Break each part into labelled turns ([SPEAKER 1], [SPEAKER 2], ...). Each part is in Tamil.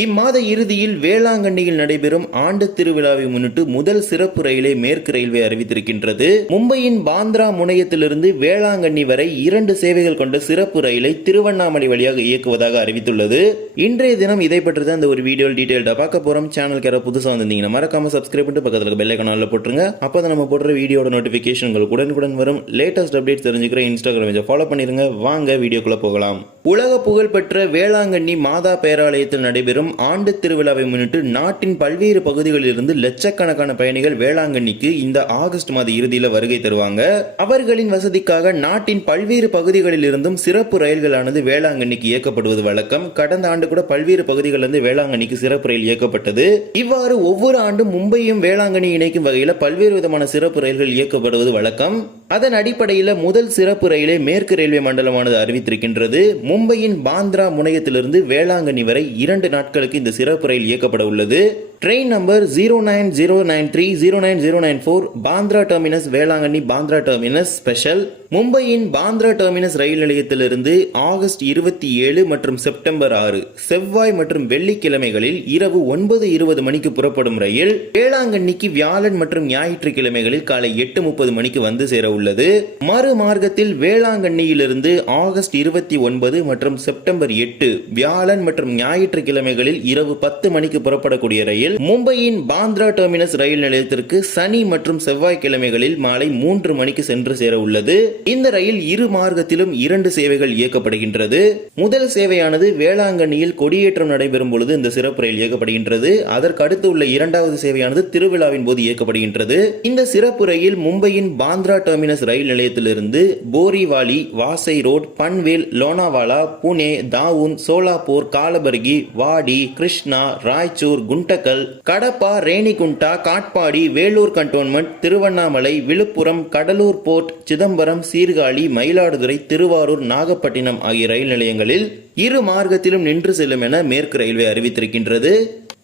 [SPEAKER 1] இம்மாத இறுதியில் வேளாங்கண்ணியில் நடைபெறும் ஆண்டு திருவிழாவை முன்னிட்டு முதல் சிறப்பு ரயிலை மேற்கு ரயில்வே அறிவித்திருக்கின்றது. மும்பையின் பாந்திரா முனையத்திலிருந்து வேளாங்கண்ணி வரை இரண்டு சேவைகள் கொண்ட சிறப்பு ரயிலை திருவண்ணாமலை வழியாக இயக்குவதாக அறிவித்துள்ளது. இன்றைய தினம் இதை பற்றி தான் இந்த ஒரு வீடியோ டீடைல்டா பார்க்க போறோம். சேனலுக்கு யாராவது புதுசாக வந்திருந்தீங்கன்னா மறக்காம சப்ஸ்கிரைப் பண்ணிட்டு பக்கத்தில் பெல் ஐக்கனால போட்டுருங்க. அப்போ நம்ம போடுற வீடியோட நோட்டிஃபிகேஷன் உங்களுக்கு உடனுக்குடன் வரும். லேட்டஸ்ட் அப்டேட் தெரிஞ்சுக்கிற இன்ஸ்டாகிராம் ஃபாலோ பண்ணிருங்க. வாங்க வீடியோக்குள்ள போகலாம். உலக புகழ்பெற்ற வேளாங்கண்ணி மாதா பேராலயத்தில் நடைபெறும் ஆண்டு திருவிழாவை முன்னிட்டு நாட்டின் பல்வேறு பகுதிகளிலிருந்து லட்சக்கணக்கான பயணிகள் வேளாங்கண்ணிக்கு இந்த ஆகஸ்ட் மாத இறுதியில் வருகை தருவாங்க. அவர்களின் வசதிக்காக நாட்டின் பல்வேறு பகுதிகளில் இருந்தும் சிறப்பு ரயில்களானது வேளாங்கண்ணிக்கு இயக்கப்படுவது வழக்கம். கடந்த ஆண்டு கூட பல்வேறு பகுதிகளிலிருந்து வேளாங்கண்ணிக்கு சிறப்பு ரயில் இயக்கப்பட்டது. இவ்வாறு ஒவ்வொரு ஆண்டும் மும்பையும் வேளாங்கண்ணி இணைக்கும் வகையில் பல்வேறு விதமான சிறப்பு ரயில்கள் இயக்கப்படுவது வழக்கம். அதன் அடிப்படையில் முதல் சிறப்பு ரயிலை மேற்கு ரயில்வே மண்டலமானது அறிவித்திருக்கின்றது. மும்பையின் பாந்திரா முனையத்திலிருந்து வேளாங்கண்ணி வரை இரண்டு நாட்களுக்கு இந்த சிறப்பு ரயில் இயக்கப்பட உள்ளது. Train number zero nine zero nine three zero nine zero nine four Bandra terminus Velankanni Bandra terminus special மும்பையின் பாந்திரா டெர்மினஸ் ரயில் நிலையத்திலிருந்து ஆகஸ்ட் இருபத்தி ஏழு மற்றும் செப்டம்பர் ஆறு செவ்வாய் மற்றும் வெள்ளிக்கிழமைகளில் இரவு ஒன்பது இருபது மணிக்கு புறப்படும் ரயில் வேளாங்கண்ணிக்கு வியாழன் மற்றும் ஞாயிற்றுக்கிழமைகளில் காலை எட்டு முப்பது மணிக்கு வந்து சேர உள்ளது மறு மார்க்கத்தில் வேளாங்கண்ணியிலிருந்து ஆகஸ்ட் இருபத்தி ஒன்பது மற்றும் செப்டம்பர் எட்டு வியாழன் மற்றும் ஞாயிற்றுக்கிழமைகளில் இரவு பத்து மணிக்கு புறப்படக்கூடிய ரயில் மும்பையின் பாந்திரா டெர்மினஸ் ரயில் நிலையத்திற்கு சனி மற்றும் செவ்வாய்க்கிழமைகளில் மாலை மூன்று மணிக்கு சென்று சேர உள்ளது. இந்த ரயில் இரு மார்க்கத்திலும் இரண்டு சேவைகள் இயக்கப்படுகின்றது. முதல் சேவையானது வேளாங்கண்ணியில் கொடியேற்றம் நடைபெறும் பொழுது இந்த சிறப்பு ரயில் இயக்கப்படுகின்றது. அதற்கு அடுத்து உள்ள இரண்டாவது சேவையானது திருவிழாவின் போது இயக்கப்படுகின்றது. இந்த சிறப்பு ரயில் மும்பையின் பாந்த்ரா டெர்மினஸ் ரயில் நிலையத்திலிருந்து Borivali Vasai road Panvel Lonavala Pune Daund Solapur Kalaburagi Wadi Krishna Raichur Guntakal Kadapa Renigunta Katpadi Vellore cantonment Tiruvannamalai Villupuram Cuddalore port Chidambaram Sirkazhi Mayiladuthurai Thiruvarur Nagapattinam ஆகிய ரயில் நிலையங்களில் இரு மார்க்கத்திலும் நின்று செல்லும் என மேற்கு ரயில்வே அறிவித்திருக்கின்றது.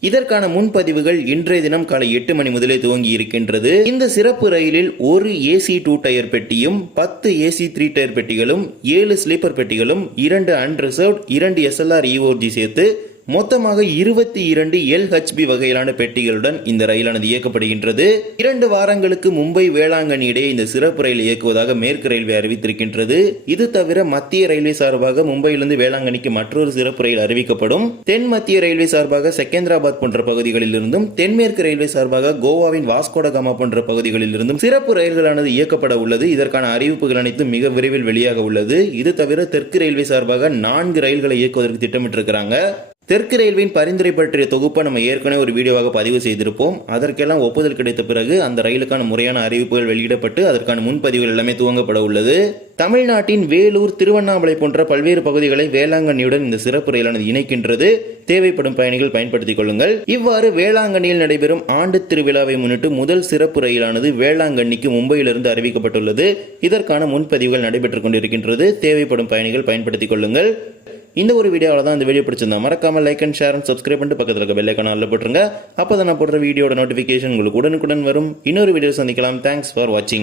[SPEAKER 1] இதற்கான முன்பதிவுகள் இன்றைய தினம் காலை எட்டு மணி முதலே துவங்கி இருக்கின்றது. இந்த சிறப்பு ரயிலில் ஒரு ஏசி டூ டயர் பெட்டியும் பத்து ஏசி த்ரீ டயர் பெட்டிகளும் ஏழு ஸ்லீப்பர் பெட்டிகளும் இரண்டு அன்ரிசர்வ்ட் இரண்டு எஸ்எல்ஆர் இஓஜி சேர்த்து மொத்தமாக இருபத்தி இரண்டு எல்ஹெச்பி வகையிலான பெட்டிகளுடன் இந்த ரயிலானது இயக்கப்படுகின்றது. இரண்டு வாரங்களுக்கு மும்பை வேளாங்கண்ணி இடையே இந்த சிறப்பு ரயில் இயக்குவதாக மேற்கு ரயில்வே அறிவித்திருக்கின்றது. இது தவிர மத்திய ரயில்வே சார்பாக மும்பையிலிருந்து வேளாங்கண்ணிக்கு மற்றொரு சிறப்பு ரயில் அறிவிக்கப்படும். தென் மத்திய ரயில்வே சார்பாக செகந்திராபாத் போன்ற பகுதிகளில் இருந்தும் தென்மேற்கு ரயில்வே சார்பாக கோவாவின் வாஸ்கோடகாமா போன்ற பகுதிகளில் இருந்தும் சிறப்பு ரயில்களானது இயக்கப்பட உள்ளது. இதற்கான அறிவிப்புகள் அனைத்தும் மிக விரைவில் வெளியாக உள்ளது. இது தவிர தெற்கு ரயில்வே சார்பாக நான்கு ரயில்களை இயக்குவதற்கு திட்டமிட்டிருக்கிறாங்க. தெற்கு ரயில்வேயின் பரிந்துரை பற்றிய தொகுப்பை நம்ம ஏற்கனவே ஒரு வீடியோவாக பதிவு செய்திருப்போம். அதற்கெல்லாம் ஒப்புதல் கிடைத்த பிறகு அந்த ரயிலுக்கான முறையான அறிவிப்புகள் வெளியிடப்பட்டு அதற்கான முன்பதிவுகள் எல்லாமே துவங்கப்பட உள்ளது. தமிழ்நாட்டின் வேலூர் திருவண்ணாமலை போன்ற பல்வேறு பகுதிகளை வேளாங்கண்ணியுடன் இந்த சிறப்பு ரயிலானது இணைக்கின்றது. தேவைப்படும் பயணிகள் பயன்படுத்திக் கொள்ளுங்கள். இவ்வாறு வேளாங்கண்ணியில் நடைபெறும் ஆண்டு திருவிழாவை முன்னிட்டு முதல் சிறப்பு ரயிலானது வேளாங்கண்ணிக்கு மும்பையிலிருந்து அறிவிக்கப்பட்டுள்ளது. இதற்கான முன்பதிவுகள் நடைபெற்றுக் கொண்டிருக்கின்றது. தேவைப்படும் பயணிகள் பயன்படுத்திக் கொள்ளுங்கள். இந்த ஒரு வீடியோவில் தான் இந்த வீடியோ பிடிச்சிருந்தா மறக்காம like and share and subscribe பண்ணிட்டு பக்கத்தில் இருக்க பெல்லைக்கான ஐக்கான போட்டுருங்க. அப்போ தான் நான் போடுற வீடியோட நோட்டிஃபிகேஷன் உங்களுக்கு உடனுக்குடன் வரும். இன்னொரு வீடியோ சந்திக்கலாம். தேங்க்ஸ் ஃபார் வாட்சிங்